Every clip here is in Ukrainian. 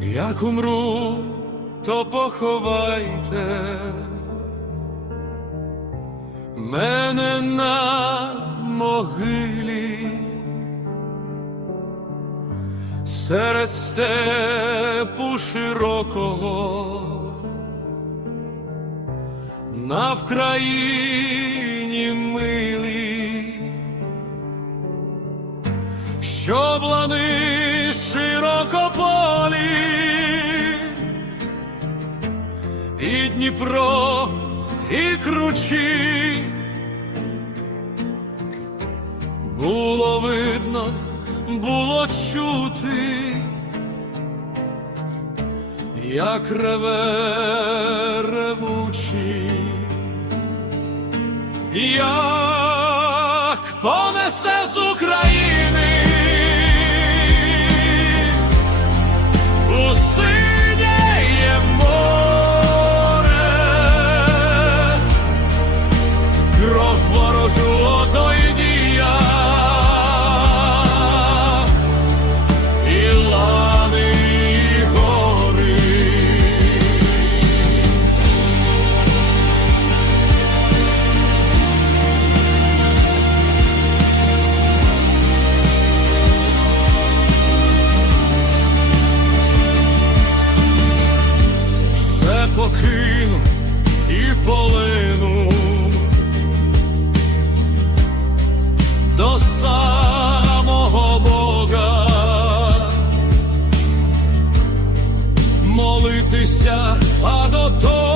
Як умру, то поховайте. Мене на могилі. Серед степу широкого. На Вкраїні милій, що блани Дніпро, і кручі. Було видно, було чути, як реве ревучий, як понесе з України полину. До самого Бога. Молитися, а до того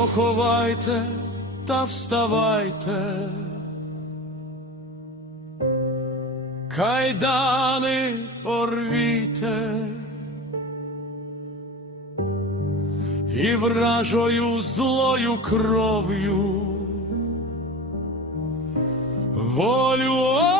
Поховайте та вставайте. Кайдани порвіте і вражою злою кров'ю волю